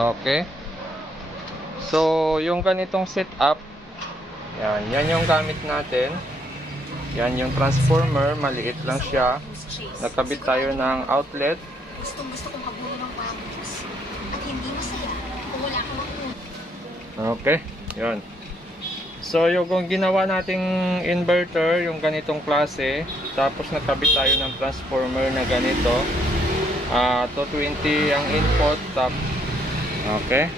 Okay. So, yung ganitong setup, yan yung gamit natin. Yan yung transformer, maliit lang siya. Nakabit tayo ng outlet. Gustong-gusto kong habulan ng pangos at hindi masaya kung wala kang makuha. Okay, yan. So, yung ginawa nating inverter, yung ganitong klase, tapos nakabit tayo ng transformer na ganito. 220 ang input, okay.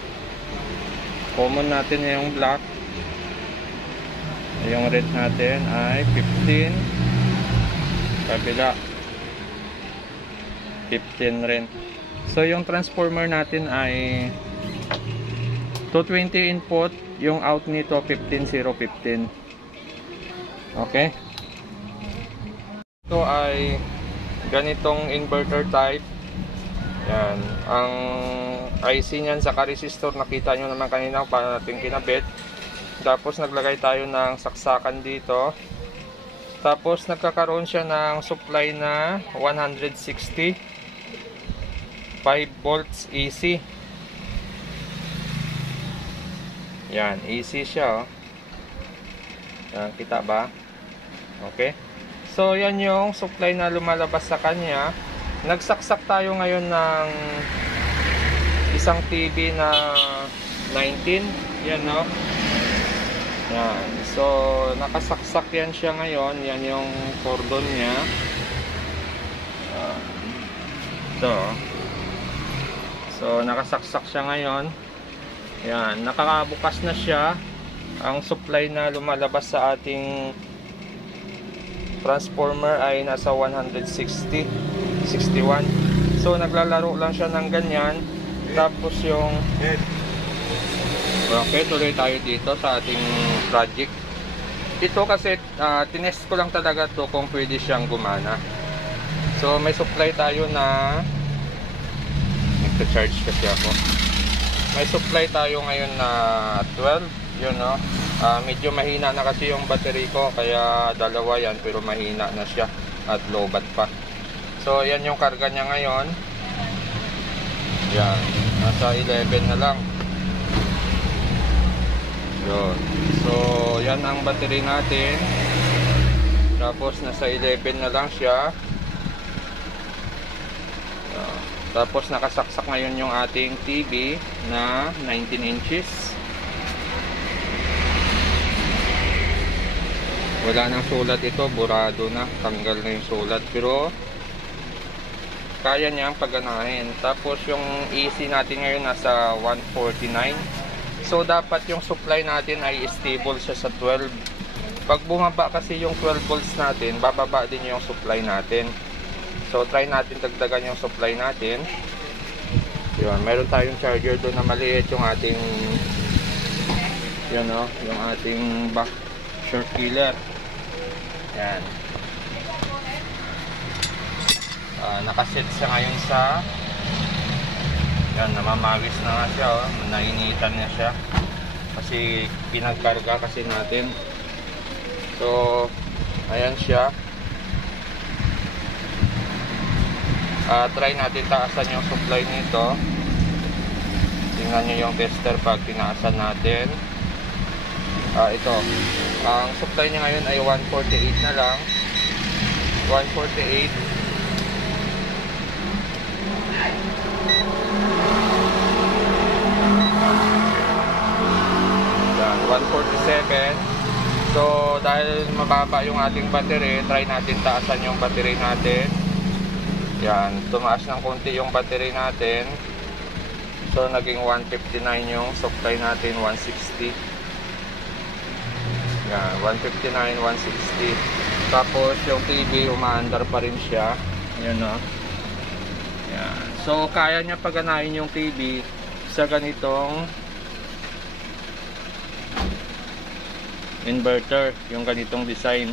Common natin yung black. Yung red natin ay 15. Kabila 15 rin. So yung transformer natin ay 220 input, yung out nito 15015. Okay. Ito ay ganitong inverter type. Yan, ang IC niyan sa resistor, nakita nyo naman kanina paano natin kinabit. Tapos naglagay tayo ng saksakan dito. Tapos nagkakaroon siya ng supply na 160 5 volts AC. Yan, AC siya, oh. Yan, kita ba? Okay. So yan yung supply na lumalabas sa kanya. Nagsaksak tayo ngayon ng isang TV na 19. Yan, no? Yan. So nakasaksak yan siya ngayon. Yan yung cordon niya. So nakasaksak siya ngayon. Yan, nakakabukas na siya. Ang supply na lumalabas sa ating transformer ay nasa 160 61. So naglalaro lang siya ng ganyan. Tapos yung okay, tuloy tayo dito sa ating project. Ito kasi tinest ko lang talaga to kung pwede siyang gumana. So may supply tayo na nagcha-charge kasi ako. May supply tayo ngayon na 12, yun, no. Medyo mahina na kasi yung battery ko, kaya dalawa yan, pero mahina na siya at low-bat pa. So yan yung karga niya ngayon. Yan, nasa 11 na lang. Yun. So yan ang battery natin. Tapos nasa 11 na lang siya. Tapos nakasaksak ngayon yung ating TV na 19 inches. Wala nang sulat ito, burado na, tanggal na yung sulat, pero kaya niyang paganahin. Tapos yung AC natin ngayon nasa 149. So dapat yung supply natin ay stable siya sa 12. Pag bumaba kasi yung 12 volts natin, bababa din yung supply natin. So try natin dagdagan yung supply natin. Yun, meron tayong charger doon na maliit, yung ating yun, no, yung ating back short killer. Yan. Nakaset siya ngayon sa yan, namamawis na nga siya, oh. Nainitan niya siya kasi pinagkarga kasi natin. So ayan siya. Try natin taasan yung supply nito. Tingnan nyo yung tester pag tinaasan natin. Ito, ang supply niya ngayon ay 148 na lang. 148. Yan, 147. So dahil mababa yung ating battery, try natin taasan yung battery natin. Yan, tumaas ng konti yung battery natin. So naging 159 yung supply natin, 160. Yan, 159, 160. Tapos yung TV umaandar pa rin siya. Yan, no. Yan. So kaya niya paganahin yung TV sa ganitong inverter, yung ganitong design.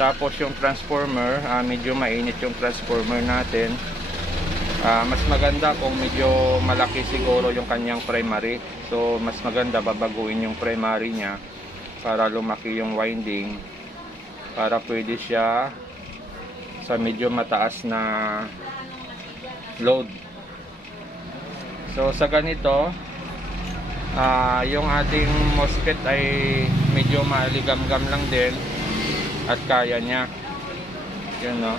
Tapos yung transformer, medyo mainit yung transformer natin. Mas maganda kung medyo malaki siguro yung kanyang primary. So mas maganda babaguhin yung primary niya para lumaki yung winding, para pwede siya sa medyo mataas na load. So sa ganito, yung ating MOSFET ay medyo maligam-gam lang din at kaya niya. Yun, no?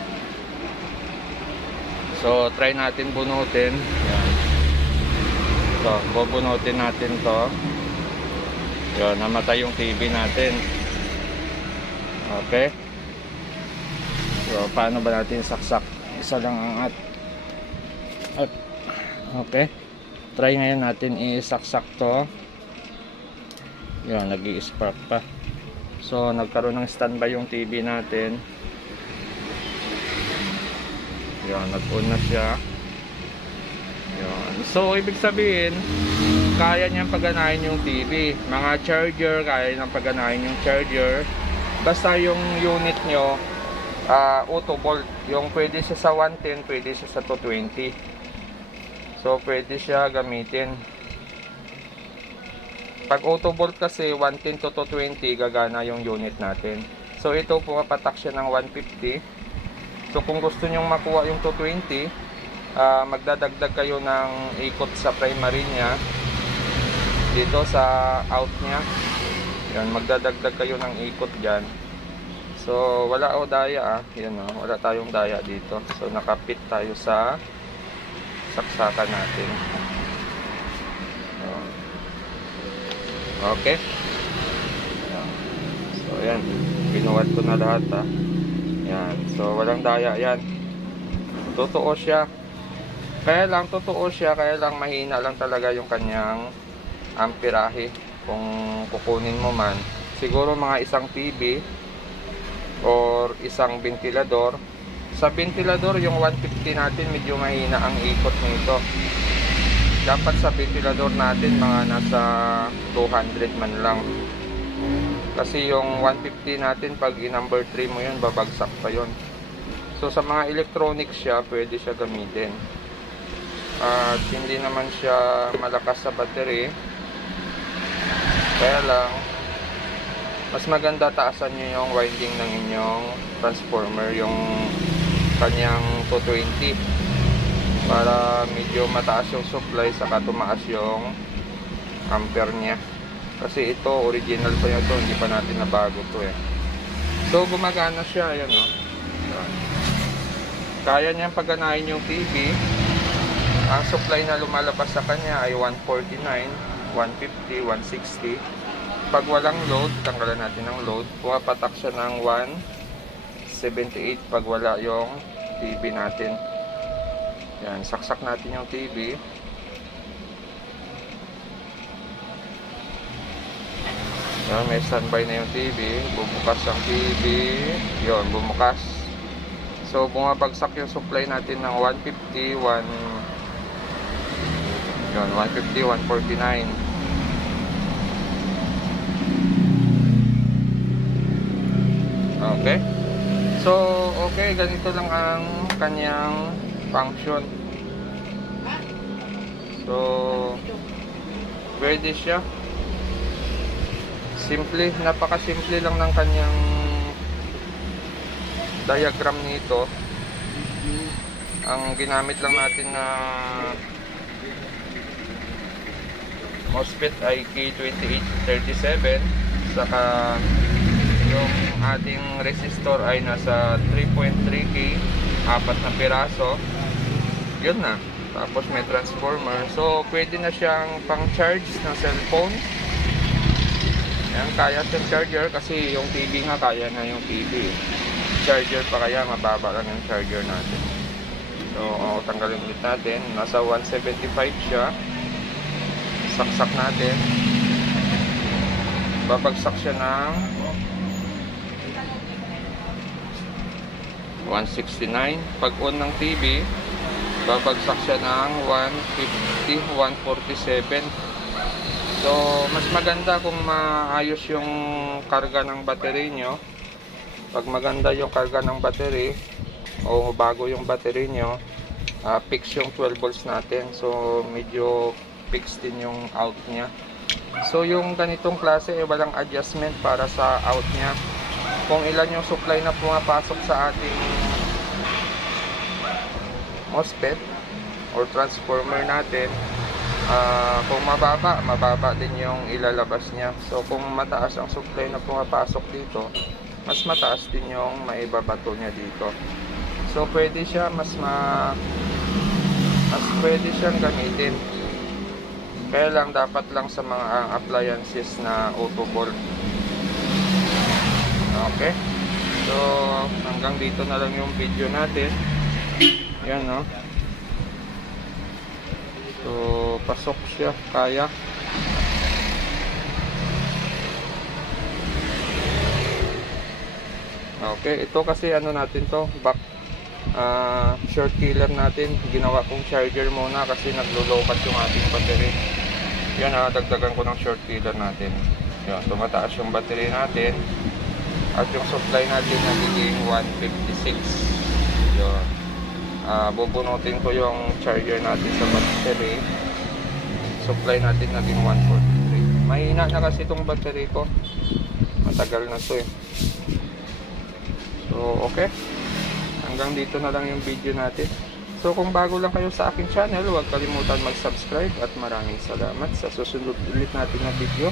So try natin bunutin. Yan. So bubunutin natin to. Yun, namatay yung TV natin. Okay. So paano ba natin saksak? Isa lang ang at okay. Try ngayon natin isaksak to. Yan, nag-i-spark pa. So nagkaroon ng standby yung TV natin. Yan, nag-on na siya. Yan. So ibig sabihin, kaya niyang paganahin yung TV. Mga charger, kaya niyang paganahin yung charger. Basta yung unit nyo auto volt. Yung pwede siya sa 110, pwede siya sa 220. So pwede siya gamitin. Pag auto volt kasi 110 to 220 gagana yung unit natin. So ito pumapatak siya ng 150. So kung gusto nyong makuha yung 220, magdadagdag kayo ng ikot sa primary niya dito sa out niya. Yan, magdadagdag kayo ng ikot dyan. So wala daya yan, wala tayong daya dito. So nakapit tayo sa saksakan natin. Okay. So ayan, binuhat ko na lahat yan. So walang daya yan. Totoo siya. Kaya lang mahina lang talaga yung kanyang amperahe. Kung kukunin mo man, siguro mga isang TV or isang ventilador. Sa ventilador, yung 150 natin medyo mahina ang ikot nito. Dapat sa ventilador natin mga nasa 200 man lang. Kasi yung 150 natin pag i-number 3 mo yun, babagsak pa yun. So sa mga electronics siya, pwede siya gamitin. At hindi naman siya malakas sa battery. Kaya lang, mas maganda taasan nyo yung winding ng inyong transformer, yung kanyang 220, para medyo mataas yung supply saka tumaas yung ampere niya. Kasi ito original pa yun to, hindi pa natin nabago to So gumagana siya, ayan Kaya niyang paganahin yung TV. Ang supply na lumalabas sa kanya ay 149, 150, 160. Pag walang load, tanggalan natin ng load, pumapatak siya ng 178 pag wala yung TV natin. Yan, saksak natin yung TV. Yan, may standby na yung TV. Bumukas ang TV. Yun, bumukas. So, bumabagsak yung supply natin ng 150, 150, 149. Okay. So, okay, ganito lang ang kanyang function. So, pwede siya. Simple, napaka-simple lang ng kanyang diagram nito. Ang ginamit lang natin na MOSFET ay K2837, saka yung ating resistor ay nasa 3.3K, 4 na piraso. Yun na. Tapos may transformer. So pwede na siyang pang charge ng cellphone. Yan, kaya siyang charger kasi yung TV nga kaya na yung TV. Charger pa kaya mababa lang yung charger natin. So tanggalin ulit natin. Nasa 175 siya. Saksak natin. Babagsak siya ng 169. Pag on ng TV, babagsak siya ng 150, 147. So mas maganda kung maayos yung karga ng battery nyo. Pag maganda yung karga ng battery o bago yung battery nyo, fix yung 12 volts natin. So medyo fix din yung out nya. So yung ganitong klase walang adjustment para sa out nya. Kung ilan yung supply na pumapasok sa ating MOSFET or transformer natin, Kung mababa, mababa din yung ilalabas niya. So kung mataas ang supply na pumapasok dito, mas mataas din yung maibabato niya dito. So pwede siya mas pwede siyang gamitin. Kaya lang dapat lang sa mga appliances na auto bolt. Okay. So hanggang dito na lang yung video natin. Yan, no. So pasok siya, kaya. Okay, ito kasi ano natin to, back short killer natin. Ginawa kong charger muna kasi naglo-low-cut yung ating battery. Yan, dagdagan ko ng short killer natin. Yan, tumataas yung battery natin. At yung supply natin nagiging 156. Yan. Bubunutin ko yung charger natin sa battery. Supply natin naging 143. Mahina na kasi itong battery ko. Matagal na to eh. So, okay. Hanggang dito na lang yung video natin. So, kung bago lang kayo sa aking channel, huwag kalimutan mag-subscribe at maraming salamat sa susunod ulit natin na video.